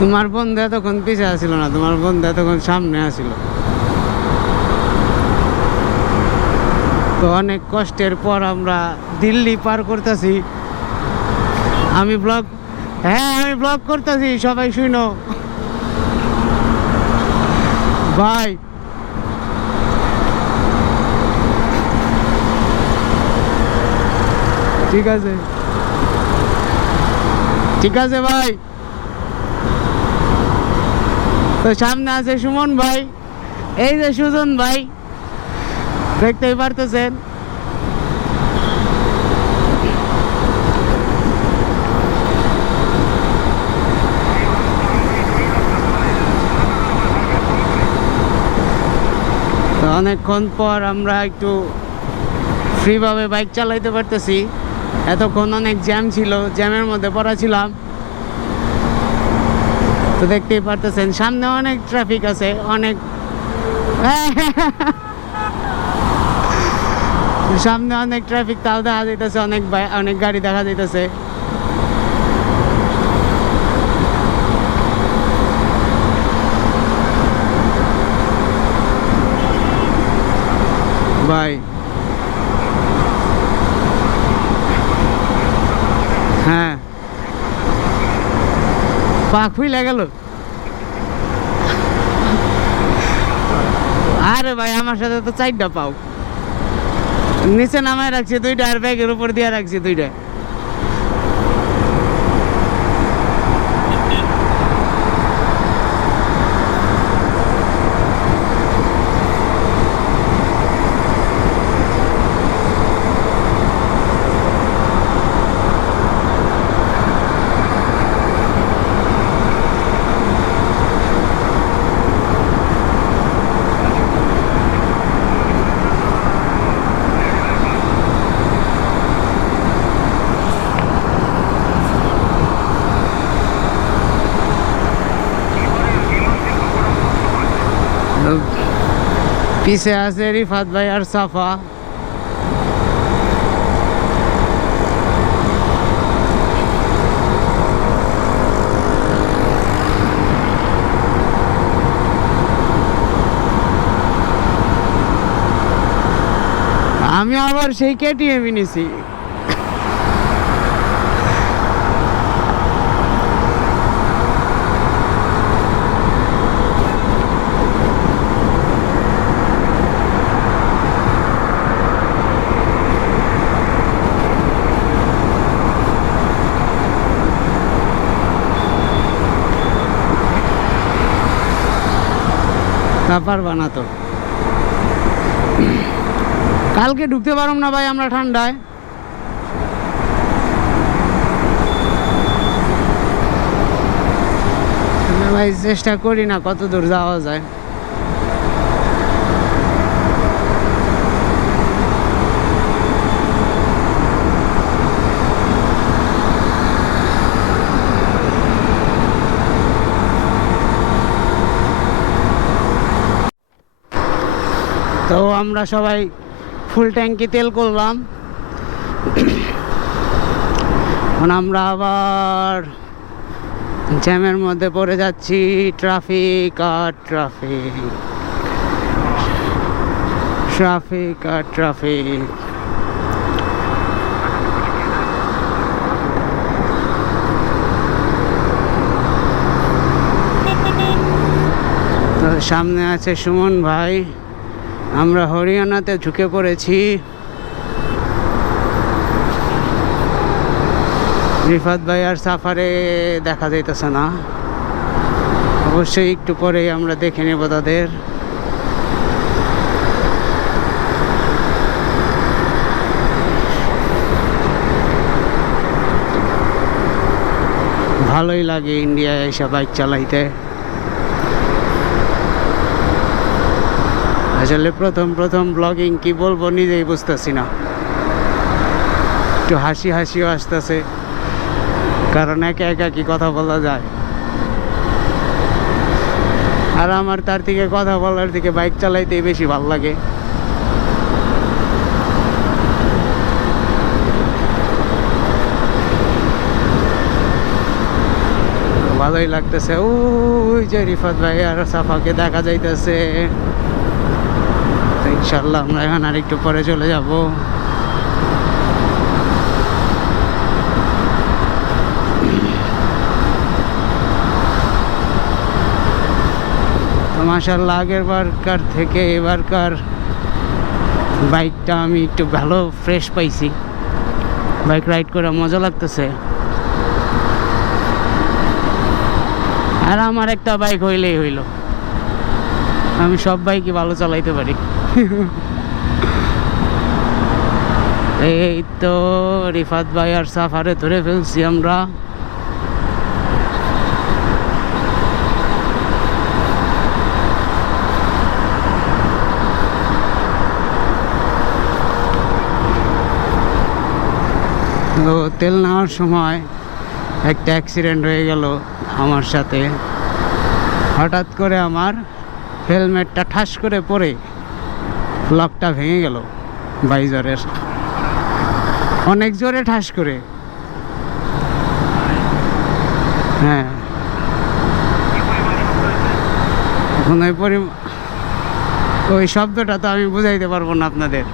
তোমার বন্ধু এতক্ষণ পিছিয়ে আসছিল না, তোমার বন্ধু এতক্ষণ সামনে আসছিল তো অনেক কষ্টের পর আমরা দিল্লি পার করতেছি। আমি ব্লগ হ্যাঁ আমি ব্লগ করতেছি, সবাই শুনো। ভাই ঠিক আছে। ঠিক আছে ভাই তো সামনে আছে সুমন ভাই, এই যে সুজন ভাই, দেখতেই পারতেছেন। অনেকক্ষণ পর আমরা একটু ফ্রিভাবে বাইক চালাইতে পারতেছি। এতক্ষণ অনেক জ্যাম ছিল জ্যামের মধ্যে পড়া ছিলাম। তো দেখতেই পারতেছেন, সামনে অনেক ট্রাফিক আছে, অনেক সামনে অনেক ট্রাফিক তাও দেখা যাইতেছে, অনেক অনেক গাড়ি দেখা যাইতেছে। ভাই হ্যাঁ পা খুইলে গেল আরে ভাই, আমার সাথে তো চারটা পাও। নিচে নামায় রাখছি দুইটা আর ব্যাগের উপর দিয়ে রাখছি দুইটা। পিছে আছে রিফাত ভাই আর সাফা আমি আবার সেই কেটিএম নিছি না তো কালকে ঢুকতে পারম না ভাই আমরা ঠান্ডায়। ভাই, চেষ্টা করি না কত দূর যাওয়া যায়। তো আমরা সবাই ফুল ট্যাঙ্কি তেল করলাম। এখন আমরা আবার জ্যামের মধ্যে পড়ে যাচ্ছি ট্রাফিক আর ট্রাফিক ট্রাফিক আর ট্রাফিক সামনে আছে সুমন ভাই। আমরা হরিয়ানাতে ঝুঁকে পড়েছি। রিফাত ভাই আর সাফারে দেখা যাইতেছে না। অবশ্যই একটু পরেই আমরা দেখে নেব তাদের। ভালোই লাগে ইন্ডিয়ায় এসে বাইক চালাইতে। আসলে প্রথম প্রথম ব্লগিং কি বলব নিজেই বুঝতেছি না। একটু হাসি হাসিও আসতেছে, কারণ একা একা কি কথা বলা যায়? আর আমার তার থেকে কথা বলার থেকে বাইক চালাইতেই বেশি ভালো লাগে। ভালোই লাগতেছে। ওই যে রিফাত ভাই আর সাফাকে দেখা যাইতেছে। ইনশাল্লাহ আমরা এখন আর একটু পরে চলে যাব। মাসাল্লাহ আগের বারকার থেকে এবারকার বাইকটা আমি একটু ভালো ফ্রেশ পাইছি। বাইক রাইড করে মজা লাগতেছে। আর আমার একটা বাইক হইলেই হইল। আমি সব বাইকই ভালো চালাইতে পারি। এই তো রিফাত ভাই আর সাফারে ধরে ফেলছি আমরা। তেল নেওয়ার সময় একটা অ্যাক্সিডেন্ট হয়ে গেল আমার সাথে। হঠাৎ করে আমার হেলমেটটা ঠাস করে পরে লকটা ভেঙে গেল, বাইজারের। অনেক জোরে ঠাস করে। হ্যাঁ। ওই পরি ওই শব্দটা তো আমি বুঝাইতে পারব না আপনাদের।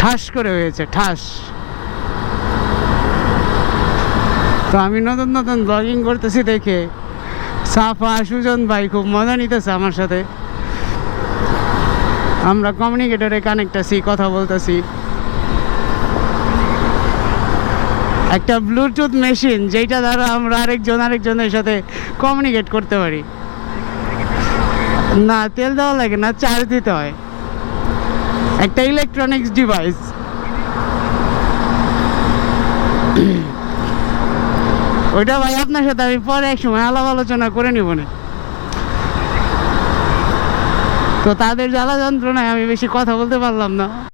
ঠাস করে হয়েছে, ঠাস। তো আমি নতুন নতুন ব্লগিং করতেছি দেখে সাফা সুজন ভাই খুব মজা নিতেছে আমার সাথে। আমরা কমিউনিকেটরে কানেক্ট আছি, কথা বলতেছি। একটা ব্লুটুথ মেশিন যেটা দ্বারা আমরা আরেকজন আরেকজনের সাথে কমিউনিকেট করতে পারি। না, তেল দেওয়া লাগে না চার্জ দিতে হয়। একটা ইলেকট্রনিক্স ডিভাইস ওইটা ভাই আপনার সাথে আমি পরে এক সময় আলাপ আলোচনা করে নিব না। তো তাদের জ্বালা যন্ত্রণায় আমি বেশি কথা বলতে পারলাম না।